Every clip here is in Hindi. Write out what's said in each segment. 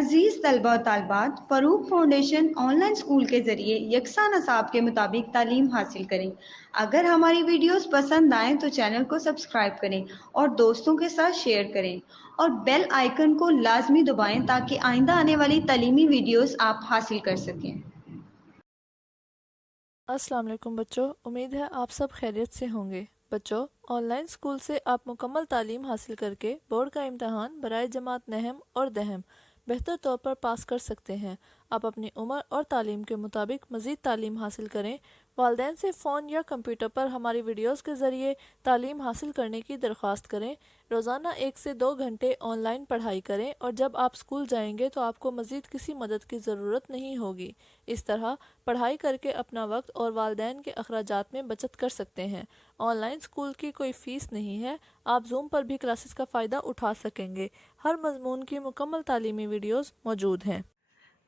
अजीज़ तलबा और तालबात, फ़रूक फाउंडेशन ऑनलाइन स्कूल के ज़रिए यकसा नसाब के मुताबिक तालीम हासिल करें। अगर हमारी वीडियोस पसंद आएँ तो चैनल को सब्सक्राइब करें और दोस्तों के साथ शेयर करें और बेल आइकन को लाजमी दबाएं ताकि आइंदा आने वाली तालीमी वीडियोस आप हासिल कर सकें। अस्सलाम वालेकुम बच्चों, उम्मीद है आप सब खैरियत से होंगे। बच्चों, ऑनलाइन स्कूल से आप मुकम्मल तालीम हासिल करके बोर्ड का इम्तहान बराए जमात नहम और दहम बेहतर तौर पर पास कर सकते हैं। आप अपनी उम्र और तालीम के मुताबिक मज़ीद तालीम हासिल करें। वालिदैन से फ़ोन या कंप्यूटर पर हमारी वीडियोस के ज़रिए तालीम हासिल करने की दरख्वास्त करें। रोज़ाना 1 से 2 घंटे ऑनलाइन पढ़ाई करें और जब आप स्कूल जाएंगे तो आपको मज़ीद किसी मदद की ज़रूरत नहीं होगी। इस तरह पढ़ाई करके अपना वक्त और वालिदैन के अखराजात में बचत कर सकते हैं। ऑनलाइन स्कूल की कोई फ़ीस नहीं है। आप जूम पर भी क्लासेस का फ़ायदा उठा सकेंगे। हर मजमून की मुकम्मल तालीमी वीडियोस मौजूद हैं।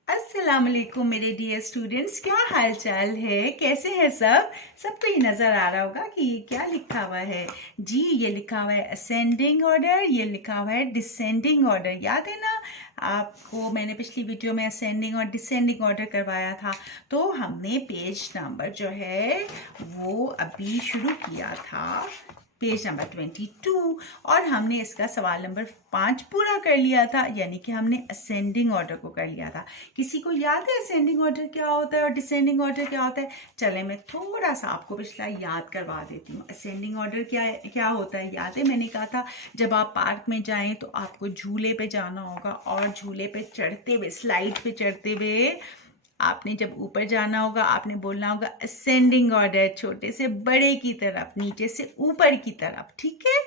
अस्सलाम वालेकुम मेरे डियर स्टूडेंट्स, क्या हाल चाल है? कैसे हैं सब? सबको ये नज़र आ रहा होगा कि ये क्या लिखा हुआ है। जी, ये लिखा हुआ है असेंडिंग ऑर्डर, ये लिखा हुआ है डिसेंडिंग ऑर्डर। याद है ना, आपको मैंने पिछली वीडियो में असेंडिंग और डिसेंडिंग ऑर्डर करवाया था। तो हमने पेज नंबर जो है वो अभी शुरू किया था, पेज नंबर 22, और हमने इसका सवाल नंबर 5 पूरा कर लिया था, यानी कि हमने असेंडिंग ऑर्डर को कर लिया था। किसी को याद है असेंडिंग ऑर्डर क्या होता है और डिसेंडिंग ऑर्डर क्या होता है? चले मैं थोड़ा सा आपको पिछला याद करवा देती हूँ। असेंडिंग ऑर्डर क्या होता है? याद है मैंने कहा था जब आप पार्क में जाएं तो आपको झूले पे जाना होगा और झूले पे चढ़ते हुए, स्लाइड पे चढ़ते हुए आपने जब ऊपर जाना होगा आपने बोलना होगा असेंडिंग ऑर्डर, छोटे से बड़े की तरफ, नीचे से ऊपर की तरफ, ठीक है।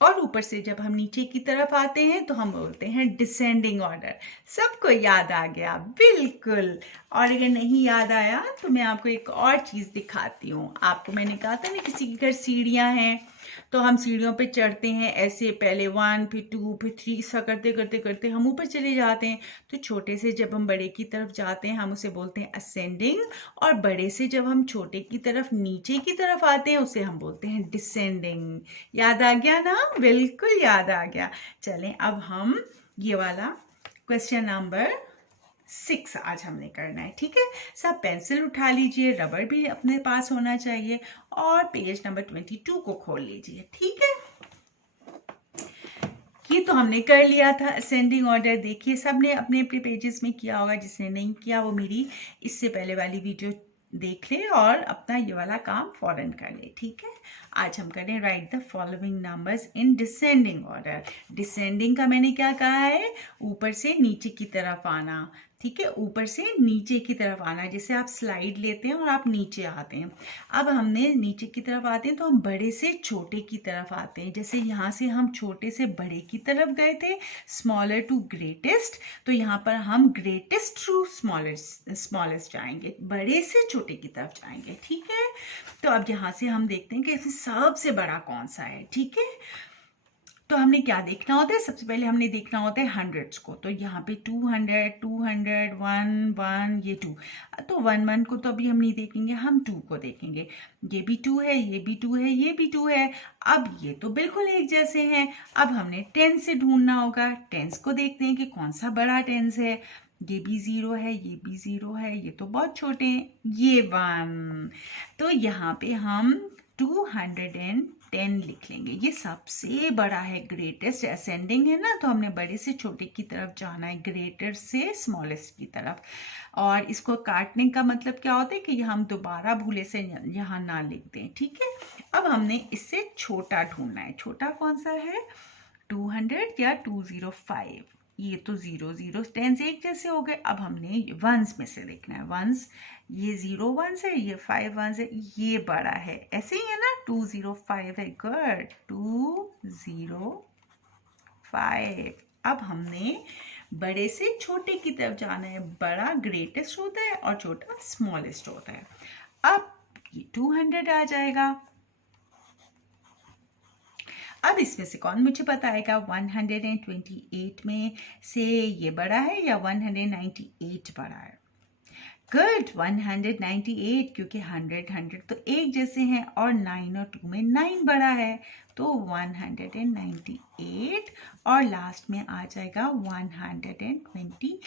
और ऊपर से जब हम नीचे की तरफ आते हैं तो हम बोलते हैं डिसेंडिंग ऑर्डर। सबको याद आ गया? बिल्कुल। और अगर नहीं याद आया तो मैं आपको एक और चीज दिखाती हूँ। आपको मैंने कहा था ना किसी के घर सीढ़ियां हैं तो हम सीढ़ियों पे चढ़ते हैं ऐसे, पहले 1 फिर 2 फिर 3, ऐसा करते करते करते हम ऊपर चले जाते हैं। तो छोटे से जब हम बड़े की तरफ जाते हैं हम उसे बोलते हैं असेंडिंग, और बड़े से जब हम छोटे की तरफ, नीचे की तरफ आते हैं उसे हम बोलते हैं डिसेंडिंग। याद आ गया ना? बिल्कुल याद आ गया। चलें अब हम ये वाला क्वेश्चन नंबर 6 आज हमने करना है, ठीक है। सब पेंसिल उठा लीजिए, रबड़ भी अपने पास होना चाहिए, और पेज नंबर 22 को खोल लीजिए, ठीक है। ये तो हमने कर लिया था असेंडिंग ऑर्डर। देखिए सबने अपने अपने पेजेस में किया होगा, जिसने नहीं किया वो मेरी इससे पहले वाली वीडियो देख ले और अपना ये वाला काम फौरन कर ले, ठीक है। आज हम करें right the following numbers in descending order. Descending का मैंने क्या कहा है? ऊपर से नीचे की तरफ आना, ठीक है। ऊपर से नीचे की तरफ आना, जैसे आप स्लाइड लेते हैं और आप नीचे आते हैं। अब हमने नीचे की तरफ आते हैं तो हम बड़े से छोटे की तरफ आते हैं। जैसे यहाँ से हम छोटे से बड़े की तरफ गए थे, स्मॉलर टू ग्रेटेस्ट, तो यहाँ पर हम ग्रेटेस्ट टू स्मॉलेस्ट जाएंगे, बड़े से छोटे की तरफ जाएंगे, ठीक है। तो अब यहाँ से हम देखते हैं कि इसमें सबसे बड़ा कौन सा है, ठीक है। तो हमने क्या देखना होता है? सबसे पहले हमने देखना होता है हंड्रेड्स को। तो यहाँ पे 200, 200, 1, 1, ये 2। तो 1, 1 को तो अभी हम नहीं देखेंगे, हम 2 को देखेंगे। ये भी 2 है, ये भी 2 है, ये भी 2 है। अब ये तो बिल्कुल एक जैसे हैं। अब हमने 10 से ढूंढना होगा। 10 को देखते हैं कि कौन सा बड़ा 10 है। ये भी 0 है, ये भी 0 है, ये तो बहुत छोटे हैं, ये 1। तो यहाँ पे हम 210 लिख लेंगे। ये सबसे बड़ा है, ग्रेटेस्ट असेंडिंग है ना, तो हमने बड़े से छोटे की तरफ जाना है, ग्रेटर से स्मॉलेस्ट की तरफ। और इसको काटने का मतलब क्या होता है कि हम दोबारा भूले से यहाँ ना लिख दें, ठीक है। अब हमने इससे छोटा ढूंढना है। छोटा कौन सा है? 200 या 205। ये तो 0 0 10 एक जैसे हो गए। अब हमने वंस में से देखना है। वंस, ये 0 वंस है, ये 5 वंस है, ये बड़ा है, ऐसे ही है ना, 205 है। गुड, 205। अब हमने बड़े से छोटे की तरफ जाना है। बड़ा ग्रेटेस्ट होता है और छोटा स्मॉलेस्ट होता है। अब ये 200 आ जाएगा। अब इसमें से कौन मुझे बताएगा 128 में से ये बड़ा है या 198 बड़ा है? गुड, 198, क्योंकि 100 तो एक जैसे हैं और 9 और 2 में 9 बड़ा है, तो 198 और लास्ट में आ जाएगा 128।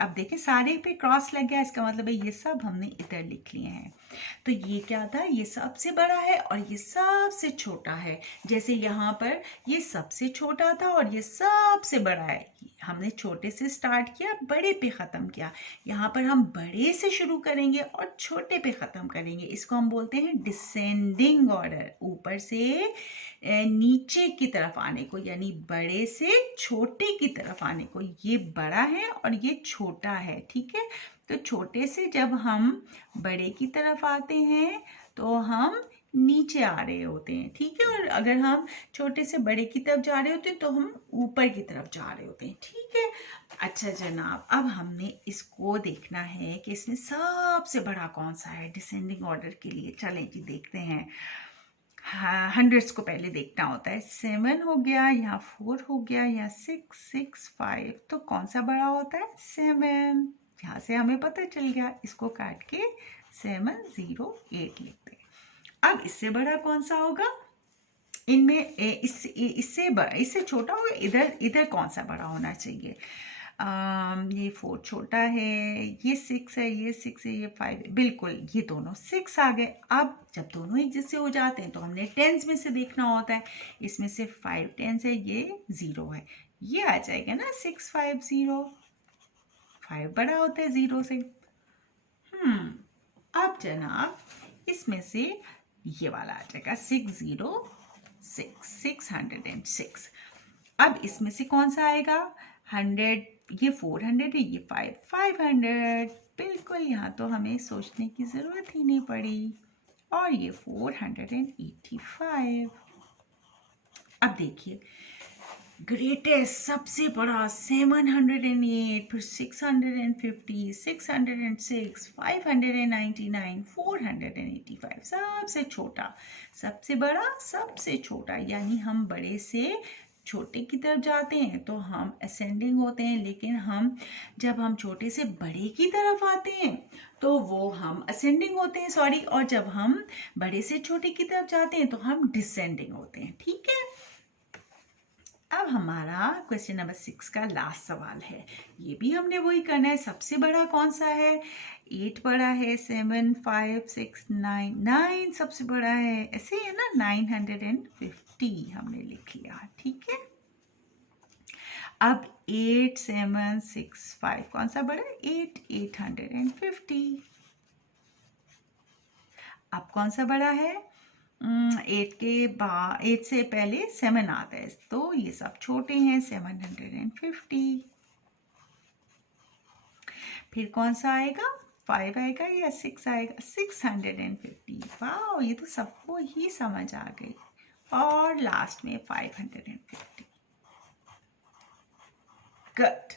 अब देखें सारे पे क्रॉस लग गया, इसका मतलब है ये सब हमने इधर लिख लिए हैं। तो ये क्या था, ये सबसे बड़ा है और ये सबसे छोटा है। जैसे यहाँ पर ये सबसे छोटा था और ये सबसे बड़ा है। हमने छोटे से स्टार्ट किया, बड़े पे ख़त्म किया। यहाँ पर हम बड़े से शुरू करेंगे और छोटे पे ख़त्म करेंगे। इसको हम बोलते हैं डिसेंडिंग ऑर्डर, ऊपर से नीचे की तरफ आने को, यानी बड़े से छोटे की तरफ आने को। ये बड़ा है और ये छोटा है, ठीक है। तो छोटे से जब हम बड़े की तरफ आते हैं तो हम नीचे आ रहे होते हैं, ठीक है। और अगर हम छोटे से बड़े की तरफ जा रहे होते हैं तो हम ऊपर की तरफ जा रहे होते हैं, ठीक है। अच्छा जनाब, अब हमने इसको देखना है कि इसमें सबसे बड़ा कौन सा है डिसेंडिंग ऑर्डर के लिए। चलें जी देखते हैं। हंड्रेड्स को पहले देखना होता है। 7 हो गया, यहाँ 4 हो गया, यहाँ 6, 6, 5, तो कौन सा बड़ा होता है? 7। यहाँ से हमें पता चल गया, इसको काट के 708 लिखते हैं। अब इससे बड़ा कौन सा होगा? इनमें इससे छोटा होगा। इधर कौन सा बड़ा होना चाहिए? ये 4 छोटा है, ये 6 है, ये 6 है, ये 5 है। बिल्कुल, ये दोनों 6 आ गए। अब जब दोनों एक जैसे हो जाते हैं तो हमने टेंस में से देखना होता है। इसमें से 5 टेंस है, ये 0 है, ये आ जाएगा ना 650। 5 बड़ा होता है 0 से। अब जनाब इसमें से ये वाला आ जाएगा 606। अब इसमें से कौन सा आएगा? 100, ये 400 है, ये 500। बिल्कुल, यहाँ तो हमें सोचने की ज़रूरत ही नहीं पड़ी। और ये 485। अब देखिए, ग्रेटेस्ट सबसे बड़ा 708, फिर 650, 606, 599, 485। सबसे छोटा, सबसे बड़ा, सबसे छोटा, यानी हम बड़े से छोटे की तरफ जाते हैं तो हम असेंडिंग होते हैं, लेकिन जब हम छोटे से बड़े की तरफ आते हैं तो वो हम असेंडिंग होते हैं, सॉरी। और जब हम बड़े से छोटे की तरफ जाते हैं तो हम डिसेंडिंग होते हैं, ठीक है। अब हमारा क्वेश्चन नंबर 6 का लास्ट सवाल है। ये भी हमने वही करना है। सबसे बड़ा कौन सा है? 8 बड़ा है, 7, 5, 6, 9। 9 सबसे बड़ा है, ऐसे है ना। 950 हमने लिख लिया, ठीक है। अब 8, 7, 6, 5 कौन सा बड़ा है? 850। अब कौन सा बड़ा है? 8 से पहले 7 आता है, तो ये सब छोटे हैं, 750। फिर कौन सा आएगा? 5 आएगा या 6 आएगा? 650। वाह, ये तो सबको ही समझ आ गई। और लास्ट में 550। गुड।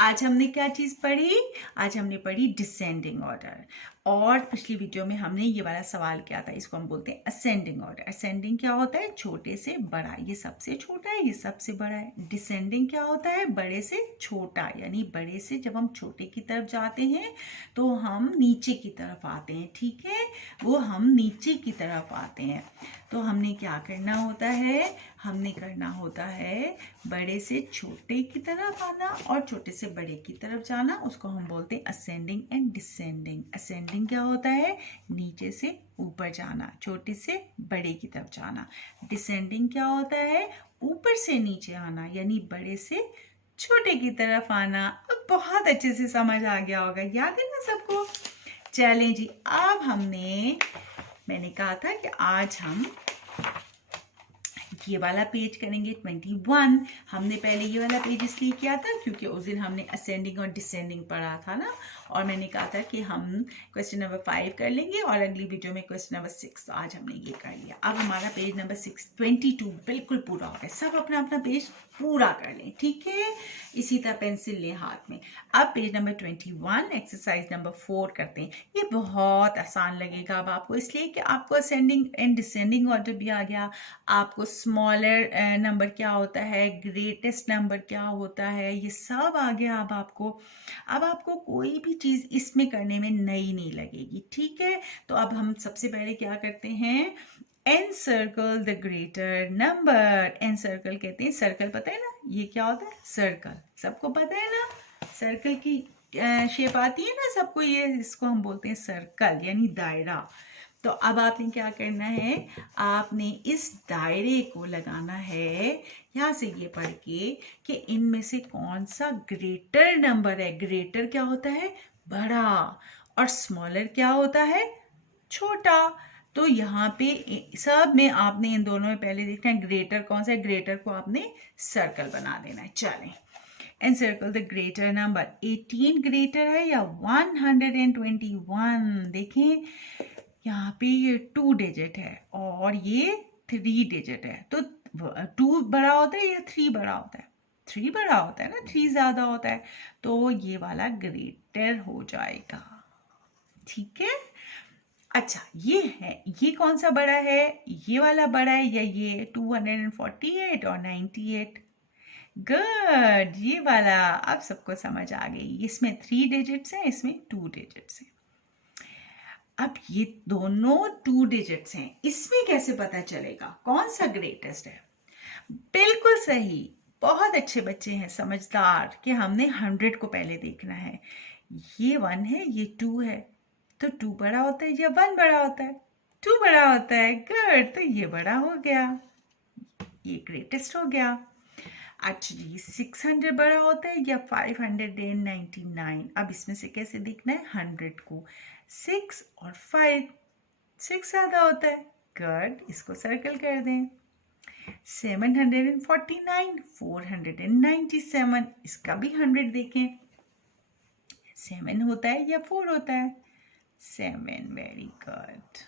आज हमने क्या चीज़ पढ़ी? आज हमने पढ़ी डिसेंडिंग ऑर्डर। और पिछली वीडियो में हमने ये वाला सवाल किया था, इसको हम बोलते हैं असेंडिंग ऑर्डर। असेंडिंग क्या होता है? छोटे से बड़ा, ये सबसे छोटा है, ये सबसे बड़ा है। डिसेंडिंग क्या होता है? बड़े से छोटा, यानी बड़े से जब हम छोटे की तरफ जाते हैं तो हम नीचे की तरफ आते हैं, ठीक है। वो हम नीचे की तरफ आते हैं तो हमने क्या करना होता है? हमने करना होता है बड़े से छोटे की तरफ आना और छोटे से बड़े की तरफ जाना। उसको हम बोलते हैं असेंडिंग एंड डिसेंडिंग। असेंडिंग क्या होता है? नीचे से ऊपर जाना, छोटे से बड़े की तरफ जाना। डिसेंडिंग क्या होता है? ऊपर से नीचे आना, यानी बड़े से छोटे की तरफ आना। अब बहुत अच्छे से समझ आ गया होगा, याद है ना सबको? चलें जी, अब मैंने कहा था कि आज हम ये वाला पेज करेंगे 21। हमने पहले ये वाला पेज इसलिए किया था क्योंकि उस दिन हमने असेंडिंग और डिसेंडिंग पढ़ा था ना, और मैंने कहा था कि हम क्वेश्चन नंबर 5 कर लेंगे और अगली वीडियो में क्वेश्चन नंबर 6। तो आज हमने ये कर लिया। अब हमारा पेज नंबर 22 बिल्कुल पूरा हो गया। सब अपना अपना पेज पूरा कर लें, ठीक है। इसी तरह पेंसिल लें हाथ में। अब पेज नंबर 21 एक्सरसाइज नंबर 4 करते हैं। ये बहुत आसान लगेगा अब आपको, इसलिए कि आपको असेंडिंग एंड डिसेंडिंग ऑर्डर भी आ गया, आपको स्मॉलर नंबर क्या होता है, ग्रेटेस्ट नंबर क्या होता है, ये सब आ गया अब आपको कोई भी चीज़ इसमें करने में नई नहीं लगेगी, ठीक है। तो अब हम सबसे पहले क्या करते हैं, encircle the greater number. Encircle कहते हैं, सर्कल पता है ना, ये क्या होता है, सर्कल, सबको पता है ना, सर्कल की शेप आती है ना सबको, ये इसको हम बोलते हैं सर्कल यानी दायरा। तो अब आपने क्या करना है, आपने इस दायरे को लगाना है यहाँ से ये पढ़ के कि इनमें से कौन सा ग्रेटर नंबर है। ग्रेटर क्या होता है, बड़ा, और स्मॉलर क्या होता है, छोटा। तो यहाँ पे सब में आपने इन दोनों में पहले देखना है ग्रेटर कौन सा है, ग्रेटर को आपने सर्कल बना देना है। चलें, encircle the greater number. 18 greater है या 121? देखें यहाँ पे ये 2 डिजिट है और ये 3 डिजिट है, तो 2 बड़ा होता है या 3 बड़ा होता है, 3 बड़ा होता है ना, 3 ज्यादा होता है, तो ये वाला ग्रेटर हो जाएगा, ठीक है। अच्छा, ये है, ये कौन सा बड़ा है, ये वाला बड़ा है या ये 248 और 98? गुड, ये वाला। अब सबको समझ आ गई, इसमें 3 डिजिट्स हैं, इसमें 2 डिजिट्स हैं। अब ये दोनों 2 डिजिट्स हैं, इसमें कैसे पता चलेगा कौन सा ग्रेटेस्ट है? बिल्कुल सही, बहुत अच्छे बच्चे हैं, समझदार, कि हमने 100 को पहले देखना है। ये 1 है, ये 2 है, तो 2 बड़ा होता है या 1 बड़ा होता है? 2 बड़ा होता है। गुड, तो ये बड़ा हो गया, ये ग्रेटेस्ट हो गया। अच्छा जी, 600 बड़ा होता है या 599? अब इसमें से कैसे देखना है 100 को, 6 और 5, 6 ज़्यादा होता है। गुड, इसको सर्कल कर दें। 749, 497, इसका भी 100 देखें, 7 होता है या 4 होता है? 7, वेरी गुड।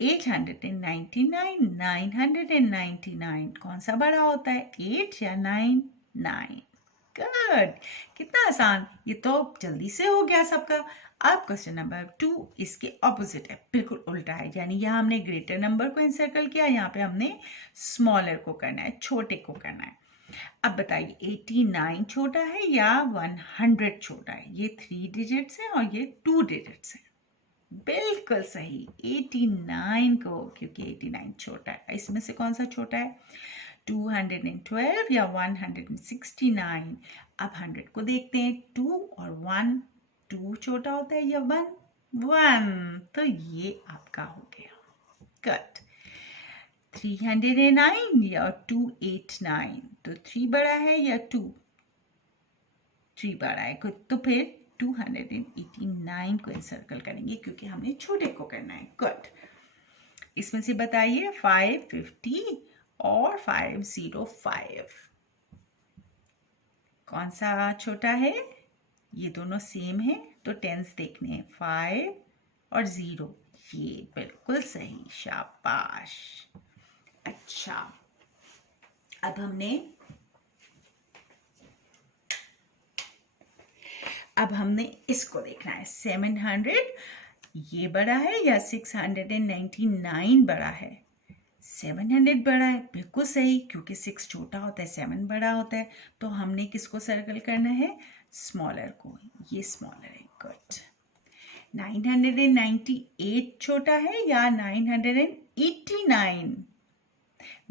899, 999, कौन सा बड़ा होता है, 8 या 9? 9। गुड, कितना आसान, ये तो जल्दी से हो गया सबका। अब क्वेश्चन नंबर 2 इसके ऑपोजिट है, बिल्कुल उल्टा है, यानी यहाँ हमने ग्रेटर नंबर को एनसर्कल किया, यहाँ पे हमने स्मॉलर को करना है, छोटे को करना है। अब बताइए 89 छोटा है या 100 छोटा है? ये 3 डिजिट्स हैं और ये 2 डिजिट्स हैं। बिल्कुल सही, 89 को, क्योंकि 89 छोटा है। इसमें से कौन सा छोटा है, 212 या 169? अब 100 को देखते हैं, 2 और 1, 2 छोटा होता है या 1? 1, तो ये आपका हो गया। कट। 309 या 289? तो 3 बड़ा है या 2? 3 बड़ा है, तो फिर 289 को सर्कल करेंगे क्योंकि हमने छोटे को करना है। गुड, इसमें से बताइए 550 और 505 कौन सा छोटा है? ये दोनों सेम है, तो टेंस देखने हैं, 5 और 0, ये बिल्कुल सही, शाबाश। अच्छा, अब हमने इसको देखना है, 700 ये बड़ा है या 699 बड़ा है? 700 बड़ा है, बिल्कुल सही, क्योंकि 6 छोटा होता है, 7 बड़ा होता है, तो हमने किसको सर्कल करना है, स्मॉलर को, ये स्मॉलर है। गुड। 998 छोटा है या 989?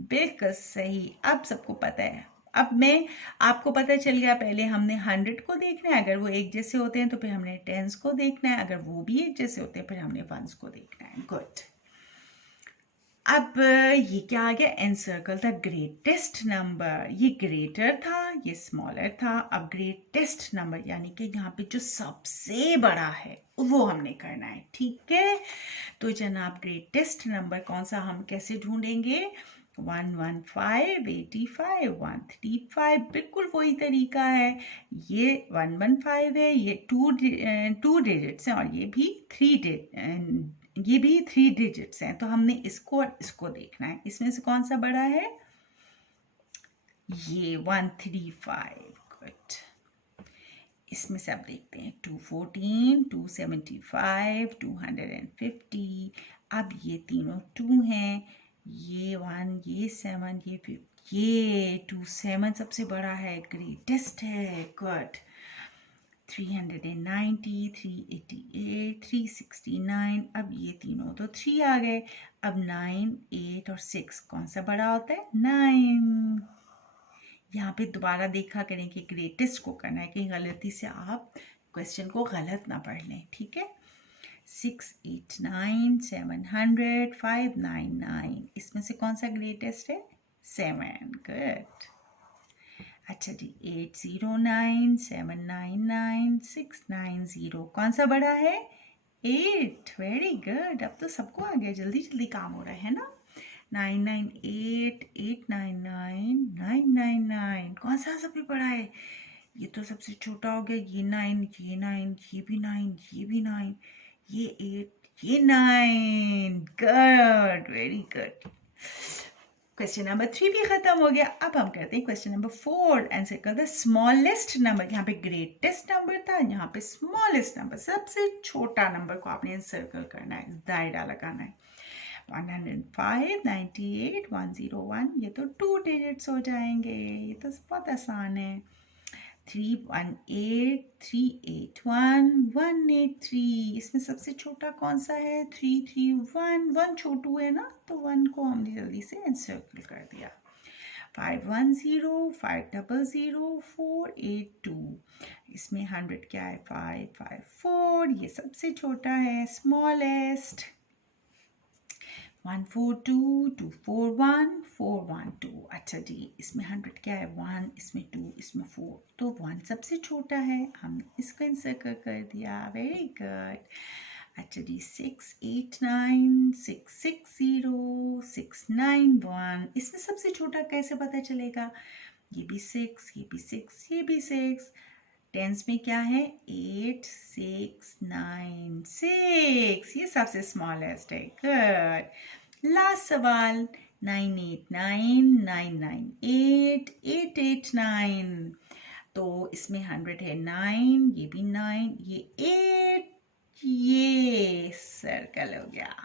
बिल्कुल सही, अब सबको पता है। अब मैं आपको पता चल गया, पहले हमने 100 को देखना है, अगर वो एक जैसे होते हैं तो फिर हमने 10s को देखना है, अगर वो भी एक जैसे होते हैं फिर हमने 1s को देखना है। गुड, अब ये क्या आ गया, एनसर्कल द ग्रेटेस्ट नंबर। ये ग्रेटर था, ये स्मॉलर था, अब ग्रेटेस्ट नंबर यानी कि यहाँ पे जो सबसे बड़ा है वो हमने करना है, ठीक है। तो जनाब ग्रेटेस्ट नंबर कौन सा, हम कैसे ढूंढेंगे, 115, 85, 135, बिल्कुल वही तरीका है। ये 115 है, ये 2 डिजिट्स हैं और ये भी 3 डिजिट्स हैं, तो हमने इसको और इसको देखना है, इसमें से कौन सा बड़ा है, ये 135। गुड, इसमें से अब देखते हैं 214, 275, 250। अब ये तीनों 2 हैं, ये 1, ये 7, ये 5, ये 2, 7 सबसे बड़ा है, ग्रेटेस्ट है, गुड। 390, 388, 369, अब ये तीनों तो 3 आ गए। अब 9, 8 और 6 कौन सा बड़ा होता है? 9। यहाँ पे दोबारा देखा करें कि ग्रेटेस्ट को करना है, कहीं गलती से आप क्वेश्चन को गलत ना पढ़ लें, ठीक है। 689, 700, 599, इसमें से कौन सा ग्रेटेस्ट है? 7, गुड। अच्छा जी, 809, 799, 690, कौन सा बड़ा है? 8, वेरी गुड। अब तो सबको आ गया, जल्दी जल्दी काम हो रहा है ना। 998, 899, 999, कौन सा सबसे बड़ा है? ये तो सबसे छोटा हो गया, ये 9, ये 9, ये भी 9, ये भी 9, ये 8, ये 9, good, very good. Question number 3 भी खत्म हो गया। अब हम करते हैं क्वेश्चन नंबर 4। आंसर कर द स्मॉलेस्ट नंबर। यहाँ पे ग्रेटेस्ट नंबर था, यहाँ पे स्मॉलेस्ट नंबर, सबसे छोटा नंबर को आपने सर्कल करना है, दायरा लगाना है। 105, 98, 101, ये तो 2 डिजिट्स हो जाएंगे, ये तो बहुत आसान है। 318, 381, 183, इसमें सबसे छोटा कौन सा है? 331, 1 छोटू है ना, तो 1 को हमने जल्दी से एनसर्कल कर दिया। 510, 500, 482, इसमें 100 क्या है? 554, ये सबसे छोटा है, स्मॉलेस्ट। 142, 241, 412, अच्छा जी, इसमें 100 क्या है? 1, इसमें 2, इसमें 4, तो 1 सबसे छोटा है, हमने इसको इंसर्कल कर दिया, वेरी गुड। अच्छा जी, 689, 660, 691, इसमें सबसे छोटा कैसे पता चलेगा? ये भी 6, ये भी 6, ये भी 6। टेंस में क्या है? 8, 6, 9, 6, ये सबसे स्मॉलेस्ट है, गुड। लास्ट सवाल, 989, 998, 889, तो इसमें 100 है 9, ये भी 9, ये 8, ये सर्कल हो गया।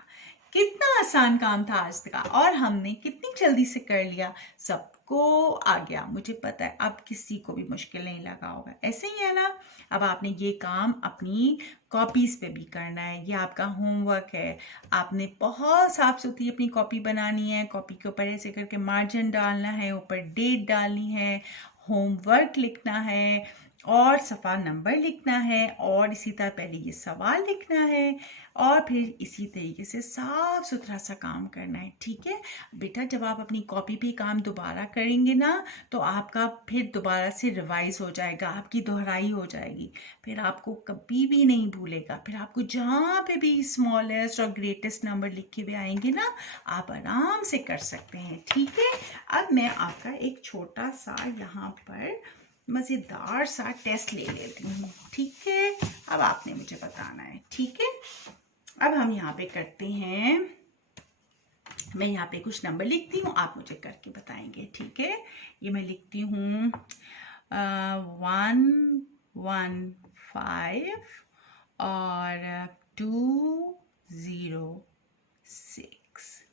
कितना आसान काम था आज का, और हमने कितनी जल्दी से कर लिया, सबको आ गया, मुझे पता है अब किसी को भी मुश्किल नहीं लगा होगा। ऐसे ही है ना। अब आपने ये काम अपनी कॉपीज पे भी करना है, ये आपका होमवर्क है। आपने बहुत साफ सुथरी अपनी कॉपी बनानी है, कॉपी के ऊपर ऐसे करके मार्जिन डालना है, ऊपर डेट डालनी है, होमवर्क लिखना है और सफ़ा नंबर लिखना है, और इसी तरह पहले ये सवाल लिखना है, और फिर इसी तरीके से साफ सुथरा सा काम करना है, ठीक है बेटा। जब आप अपनी कॉपी पे काम दोबारा करेंगे ना, तो आपका फिर दोबारा से रिवाइज हो जाएगा, आपकी दोहराई हो जाएगी, फिर आपको कभी भी नहीं भूलेगा। फिर आपको जहाँ पे भी स्मॉलेस्ट और ग्रेटेस्ट नंबर लिखे हुए आएंगे ना, आप आराम से कर सकते हैं, ठीक है। अब मैं आपका एक छोटा सा यहाँ पर मज़ेदार सा टेस्ट ले लेती हूँ, ठीक है। अब आपने मुझे बताना है, ठीक है। अब हम यहाँ पे करते हैं, मैं यहाँ पे कुछ नंबर लिखती हूँ, आप मुझे करके बताएंगे, ठीक है। ये मैं लिखती हूँ 115 और 206।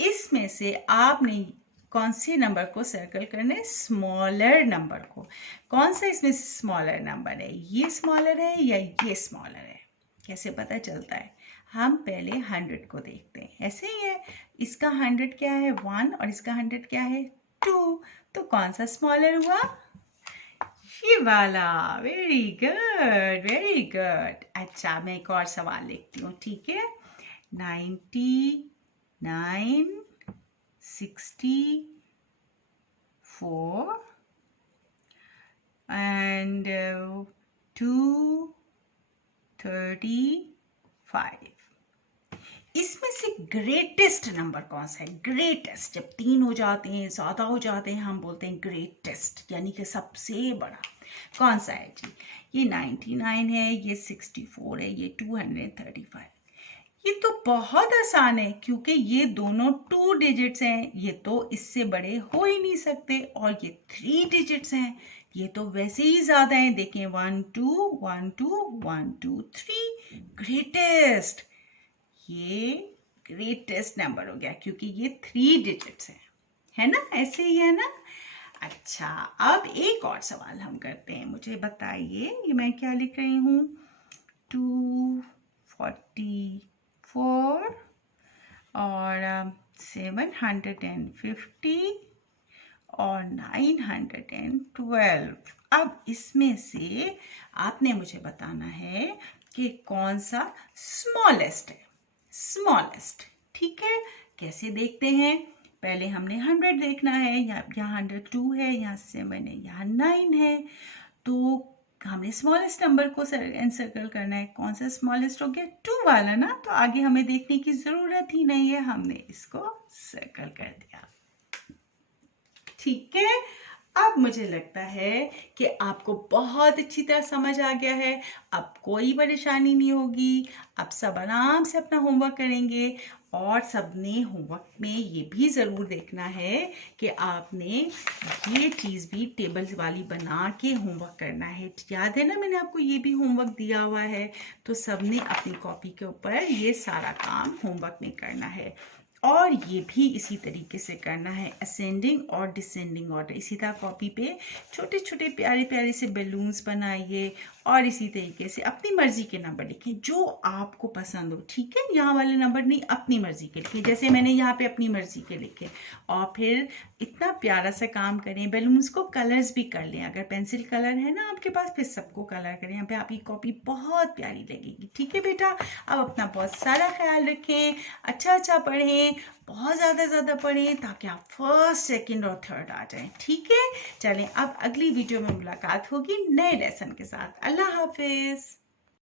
इसमें से आपने कौन से नंबर को सर्कल करना है? स्मॉलर नंबर को। कौन सा इसमें स्मॉलर नंबर है? ये स्मॉलर है या ये स्मॉलर है? कैसे पता चलता है? हम पहले 100 को देखते हैं, ऐसे ही है। इसका 100 क्या है? 1, और इसका 100 क्या है? 2, तो कौन सा स्मॉलर हुआ? ये वाला। Very good, very good. अच्छा, मैं एक और सवाल लिखती हूँ, ठीक है। 99, 64 and 235। इसमें से ग्रेटेस्ट नंबर कौन सा है? ग्रेटेस्ट, जब 3 हो जाते हैं, ज़्यादा हो जाते हैं, हम बोलते हैं ग्रेटेस्ट, यानी कि सबसे बड़ा। कौन सा है जी? ये 99 है, ये 64 है, ये 235। ये तो बहुत आसान है, क्योंकि ये दोनों 2 डिजिट्स हैं, ये तो इससे बड़े हो ही नहीं सकते, और ये 3 डिजिट्स हैं, ये तो वैसे ही ज़्यादा हैं। देखें, 1 2 1 2 1 2 3, ग्रेटेस्ट। ये ग्रेटेस्ट नंबर हो गया क्योंकि ये 3 डिजिट्स है ना, ऐसे ही है ना। अच्छा, अब एक और सवाल हम करते हैं। मुझे बताइए, ये मैं क्या लिख रही हूँ, 244 और 750 और 912। अब इसमें से आपने मुझे बताना है कि कौन सा स्मॉलेस्ट है, स्मॉलेस्ट। ठीक है, कैसे देखते हैं, पहले हमने 100 देखना है, यहाँ 102 है, यहाँ 7 है, यहाँ 9 है, तो हमने स्मॉलेस्ट नंबर को एनसर्कल करना है। कौन सा स्मॉलेस्ट हो गया, 2 वाला ना, तो आगे हमें देखने की जरूरत ही नहीं है, हमने इसको सर्कल कर दिया। ठीक है, अब मुझे लगता है कि आपको बहुत अच्छी तरह समझ आ गया है। अब कोई परेशानी नहीं होगी, अब सब आराम से अपना होमवर्क करेंगे। और सबने होमवर्क में ये भी ज़रूर देखना है कि आपने ये चीज़ भी टेबल्स वाली बना के होमवर्क करना है। याद है ना, मैंने आपको ये भी होमवर्क दिया हुआ है, तो सबने अपनी कॉपी के ऊपर ये सारा काम होमवर्क में करना है। और ये भी इसी तरीके से करना है, असेंडिंग और डिसेंडिंग ऑर्डर। इसी तरह कॉपी पे छोटे छोटे प्यारे प्यारे से बैलून्स बनाइए और इसी तरीके से अपनी मर्जी के नंबर लिखें जो आपको पसंद हो। ठीक है, यहाँ वाले नंबर नहीं, अपनी मर्जी के लिखें, जैसे मैंने यहाँ पे अपनी मर्जी के लिखे। और फिर इतना प्यारा सा काम करें, बैलून्स को कलर्स भी कर लें, अगर पेंसिल कलर है ना आपके पास, फिर सबको कलर करें। यहाँ पे आपकी कॉपी बहुत प्यारी लगेगी। ठीक है बेटा, अब अपना बहुत सारा ख्याल रखें, अच्छा पढ़ें, बहुत ज़्यादा पढ़ें, ताकि आप फर्स्ट, सेकंड और थर्ड आ जाएं। ठीक है, चलें अब अगली वीडियो में मुलाकात होगी नए लेसन के साथ। अल्लाह हाफिज़।